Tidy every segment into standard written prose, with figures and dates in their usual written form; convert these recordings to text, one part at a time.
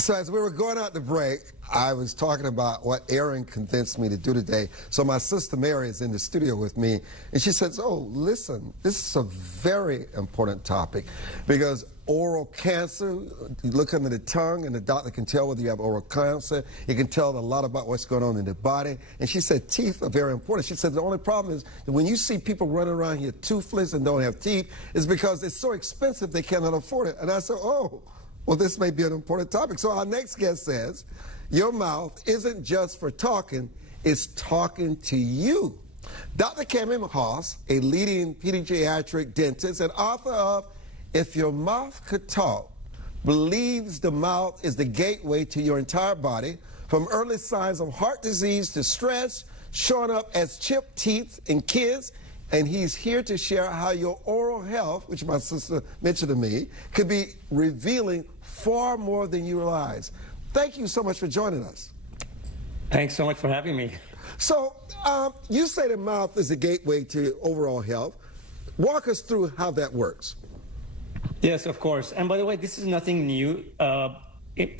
So as we were going out to break, I was talking about what Aaron convinced me to do today. So my sister Mary is in the studio with me, and she says, oh, listen, this is a very important topic because oral cancer, you look under the tongue and the doctor can tell whether you have oral cancer. It can tell a lot about what's going on in the body. And she said teeth are very important. She said the only problem is that when you see people running around here toothless and don't have teeth, it's because it's so expensive they cannot afford it. And I said, oh, well, this may be an important topic. So our next guest says, your mouth isn't just for talking, it's talking to you. Dr. Cameron Haas, a leading pediatric dentist and author of If Your Mouth Could Talk, believes the mouth is the gateway to your entire body, from early signs of heart disease to stress, showing up as chipped teeth in kids. And he's here to share how your oral health, which my sister mentioned to me, could be revealing far more than you realize. Thank you so much for joining us. Thanks so much for having me. So you say the mouth is a gateway to overall health. Walk us through how that works. Yes, of course. And by the way, this is nothing new.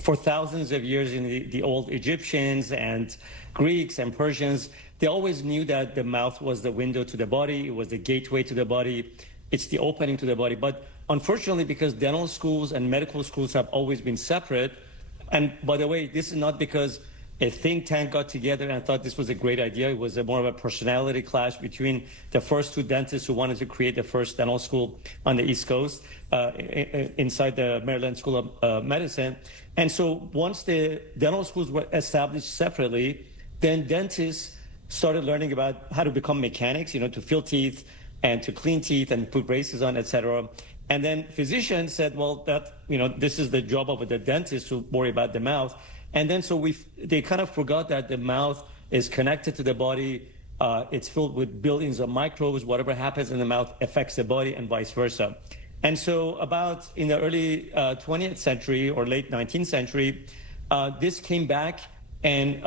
For thousands of years in the old Egyptians and Greeks and Persians, they always knew that the mouth was the window to the body. It was the gateway to the body. It's the opening to the body. But unfortunately, because dental schools and medical schools have always been separate, and by the way, this is not because a think tank got together and thought this was a great idea. It was more of a personality clash between the first two dentists who wanted to create the first dental school on the East Coast inside the Maryland School of Medicine. And so once the dental schools were established separately, then dentists started learning about how to become mechanics, to fill teeth and to clean teeth and put braces on, etc. And then physicians said, well, this is the job of the dentist to worry about the mouth. And then so they kind of forgot that the mouth is connected to the body. It's filled with billions of microbes. Whatever happens in the mouth affects the body and vice versa. And so about in the early 20th century or late 19th century, this came back and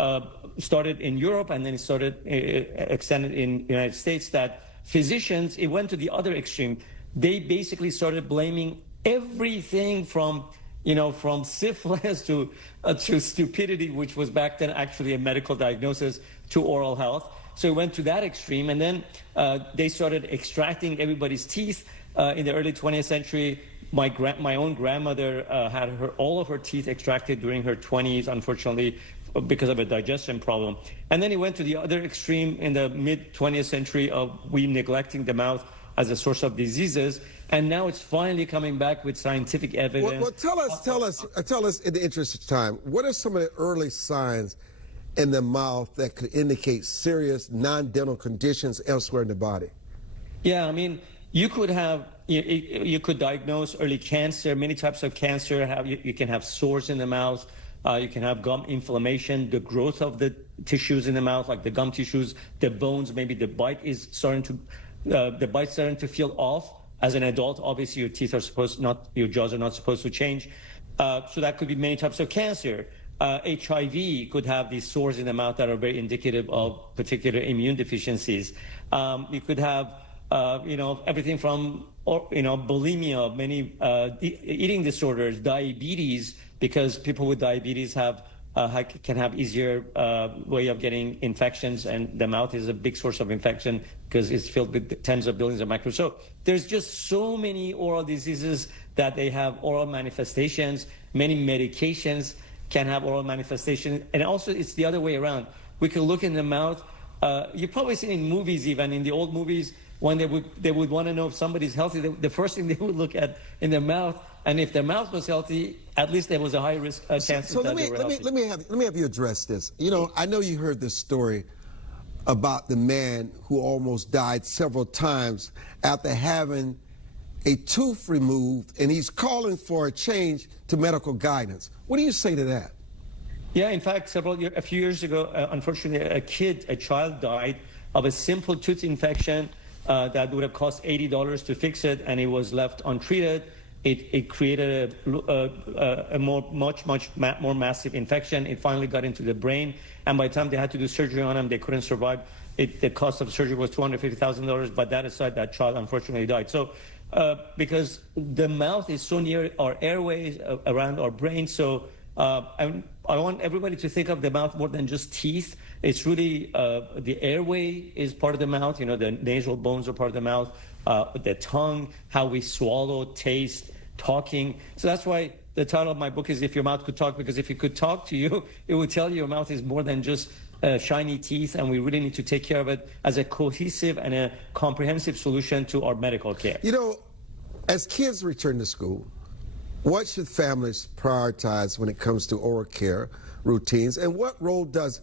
started in Europe, and then it started extended in the United States, that physicians, it went to the other extreme. They basically started blaming everything from syphilis to stupidity, which was back then actually a medical diagnosis, to oral health. So it went to that extreme, and then they started extracting everybody's teeth in the early 20th century. My own grandmother had all of her teeth extracted during her 20s, unfortunately, because of a digestion problem. And then it went to the other extreme in the mid 20th century of we neglecting the mouth as a source of diseases. And now it's finally coming back with scientific evidence. Well, tell us in the interest of time, what are some of the early signs in the mouth that could indicate serious non-dental conditions elsewhere in the body? Yeah, I mean, you could diagnose early cancer, many types of cancer. You can have sores in the mouth. You can have gum inflammation, the growth of the tissues in the mouth, like the gum tissues, the bones, maybe the bite is starting to feel off. As an adult, obviously your teeth are your jaws are not supposed to change. So that could be many types of cancer. HIV could have these sores in the mouth that are very indicative of particular immune deficiencies. You could have, everything from, bulimia, many eating disorders, diabetes, because people with diabetes can have easier way of getting infections, and the mouth is a big source of infection because it's filled with tens of billions of microbes. So there's just so many oral diseases that they have oral manifestations. Many medications can have oral manifestations, and also it's the other way around. We can look in the mouth. You've probably seen in movies, even in the old movies, when they would want to know if somebody's healthy, the first thing they would look at in their mouth, and if their mouth was healthy, at least there was a high risk chance so that they were healthy. let me have you address this. I know you heard this story about the man who almost died several times after having a tooth removed, and he's calling for a change to medical guidance. What do you say to that? Yeah, in fact, a few years ago, unfortunately, a child died of a simple tooth infection that would have cost $80 to fix it, and it was left untreated. It created a much more massive infection. It finally got into the brain, and by the time they had to do surgery on him, they couldn't survive. The cost of surgery was $250,000, but that aside, that child unfortunately died. So because the mouth is so near our airways, around our brain, so I want everybody to think of the mouth more than just teeth. It's really the airway is part of the mouth. You know, the nasal bones are part of the mouth, the tongue, how we swallow, taste, talking. So that's why the title of my book is If Your Mouth Could Talk, because if it could talk to you, it would tell you your mouth is more than just shiny teeth, and we really need to take care of it as a cohesive and a comprehensive solution to our medical care. You know, as kids return to school, what should families prioritize when it comes to oral care routines, and what role does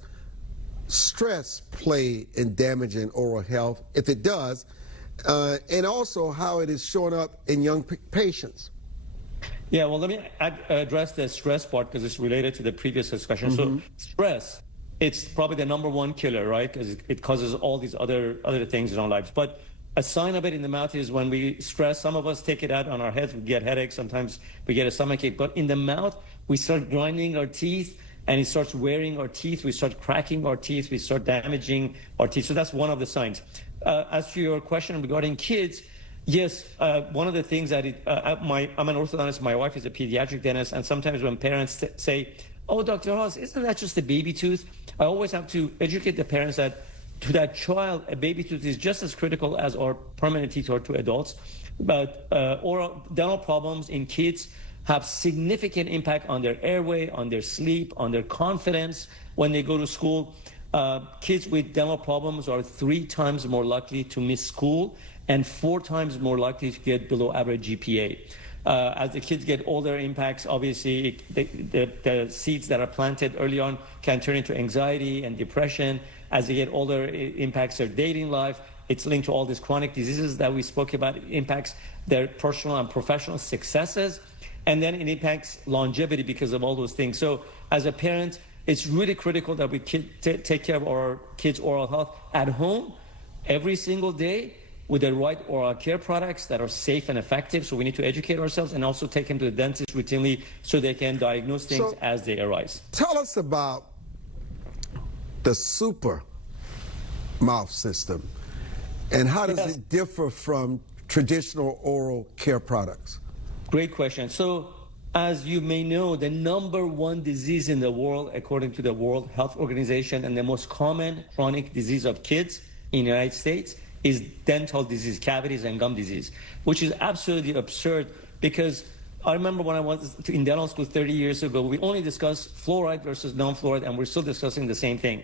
stress play in damaging oral health, if it does, and also how it is showing up in young patients? Yeah, well, let me address the stress part because it's related to the previous discussion. So stress, it's probably the number one killer, right? Because it causes all these other things in our lives. But a sign of it in the mouth is when we stress. Some of us take it out on our heads. We get headaches. Sometimes we get a stomachache. But in the mouth, we start grinding our teeth, and it starts wearing our teeth. We start cracking our teeth. We start damaging our teeth. So that's one of the signs. As to your question regarding kids, yes, one of the things that I'm an orthodontist. My wife is a pediatric dentist, and sometimes when parents say, "Oh, Dr. Haas, isn't that just a baby tooth?" I always have to educate the parents that to that child, a baby tooth is just as critical as our permanent teeth are to adults. But oral dental problems in kids have significant impact on their airway, on their sleep, on their confidence when they go to school. Kids with dental problems are 3 times more likely to miss school and 4 times more likely to get below average GPA. As the kids get older, impacts, obviously, the seeds that are planted early on can turn into anxiety and depression. As they get older, it impacts their dating life. It's linked to all these chronic diseases that we spoke about. It impacts their personal and professional successes. And then it impacts longevity because of all those things. So as a parent, it's really critical that we take care of our kids' oral health at home every single day with the right oral care products that are safe and effective. So we need to educate ourselves and also take them to the dentist routinely so they can diagnose things as they arise. Tell us about the super mouth system, and how does it differ from traditional oral care products? Great question. So as you may know, the number one disease in the world, according to the World Health Organization, and the most common chronic disease of kids in the United States is dental disease, cavities and gum disease, which is absolutely absurd because I remember when I was in dental school 30 years ago, we only discussed fluoride versus non-fluoride, and we're still discussing the same thing,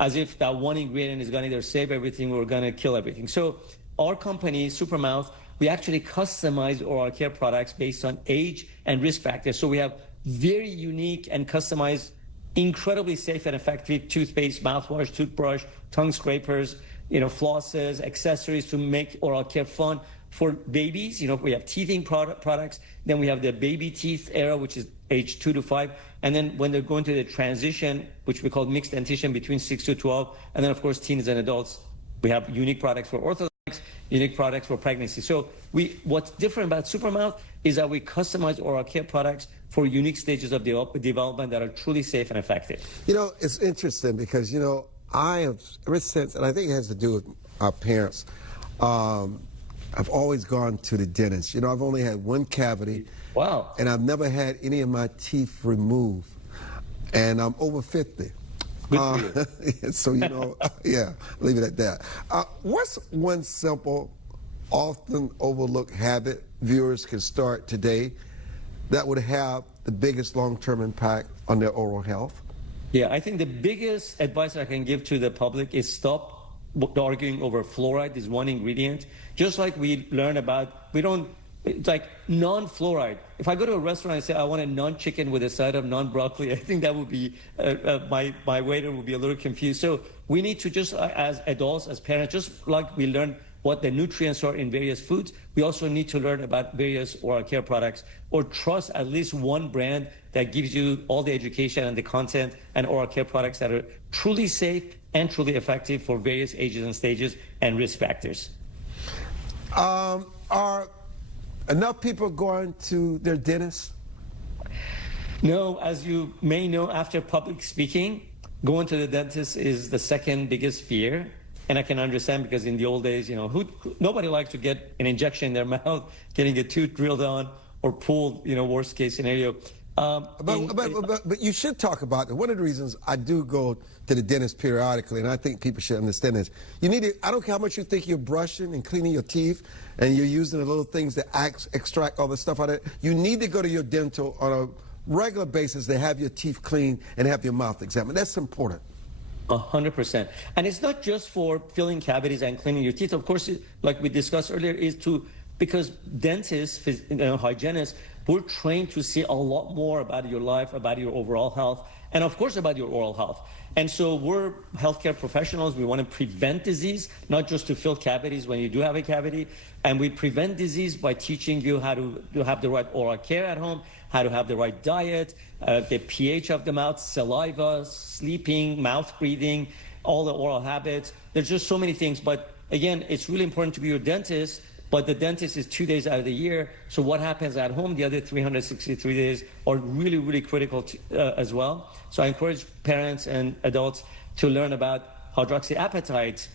as if that one ingredient is going to either save everything or going to kill everything. So our company, Supermouth, we actually customize oral care products based on age and risk factors. So we have very unique and customized, incredibly safe and effective toothpaste, mouthwash, toothbrush, tongue scrapers, flosses, accessories to make oral care fun. For babies, we have teething products. Then we have the baby teeth era, which is age 2 to 5. And then when they're going to the transition, which we call mixed dentition between 6 to 12. And then, of course, teens and adults, we have unique products for orthodontics, unique products for pregnancy. So what's different about Supermouth is that we customize oral care products for unique stages of development that are truly safe and effective. It's interesting because, I have, ever since, and I think it has to do with our parents, I've always gone to the dentist. I've only had one cavity. Wow. And I've never had any of my teeth removed. And I'm over 50. Good for you. So, yeah, leave it at that. What's one simple, often overlooked habit viewers can start today that would have the biggest long-term impact on their oral health? Yeah, I think the biggest advice I can give to the public is stop arguing over fluoride is one ingredient. Just like we learn about, it's like non-fluoride. If I go to a restaurant and say, I want a non-chicken with a side of non-broccoli, I think that would be, my waiter would be a little confused. So we need to just, as adults, as parents, just like we learn what the nutrients are in various foods, we also need to learn about various oral care products or trust at least one brand that gives you all the education and the content and oral care products that are truly safe and truly effective for various ages and stages and risk factors. Are enough people going to their dentist? No, as you may know, after public speaking, going to the dentist is the second biggest fear. And I can understand because in the old days, nobody likes to get an injection in their mouth, getting a tooth drilled on or pulled, worst case scenario. But you should talk about it. One of the reasons I do go to the dentist periodically, and I think people should understand this, you need to, I don't care how much you think you're brushing and cleaning your teeth and you're using the little things that extract all the stuff out of it, you need to go to your dental on a regular basis to have your teeth cleaned and have your mouth examined. That's important. 100%. And it's not just for filling cavities and cleaning your teeth. Of course, like we discussed earlier, is because dentists, hygienists, we're trained to see a lot more about your life, about your overall health, and of course about your oral health. And so we're healthcare professionals. We want to prevent disease, not just to fill cavities when you do have a cavity. And we prevent disease by teaching you how to have the right oral care at home, how to have the right diet, the pH of the mouth, saliva, sleeping, mouth breathing, all the oral habits. There's just so many things. But again, it's really important to be your dentist. But the dentist is 2 days out of the year. So what happens at home the other 363 days are really, really critical as well. So I encourage parents and adults to learn about hydroxyapatite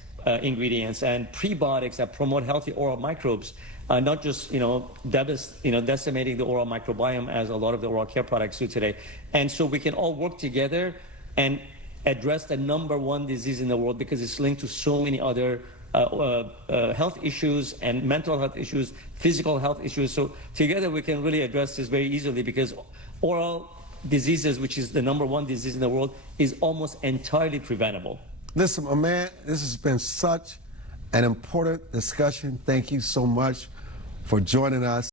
ingredients and prebiotics that promote healthy oral microbes, not just decimating the oral microbiome as a lot of the oral care products do today. And so we can all work together and address the #1 disease in the world because it's linked to so many other health issues and mental health issues, physical health issues. So together we can really address this very easily because oral diseases, which is the #1 disease in the world, is almost entirely preventable. Listen, my man, this has been such an important discussion. Thank you so much for joining us.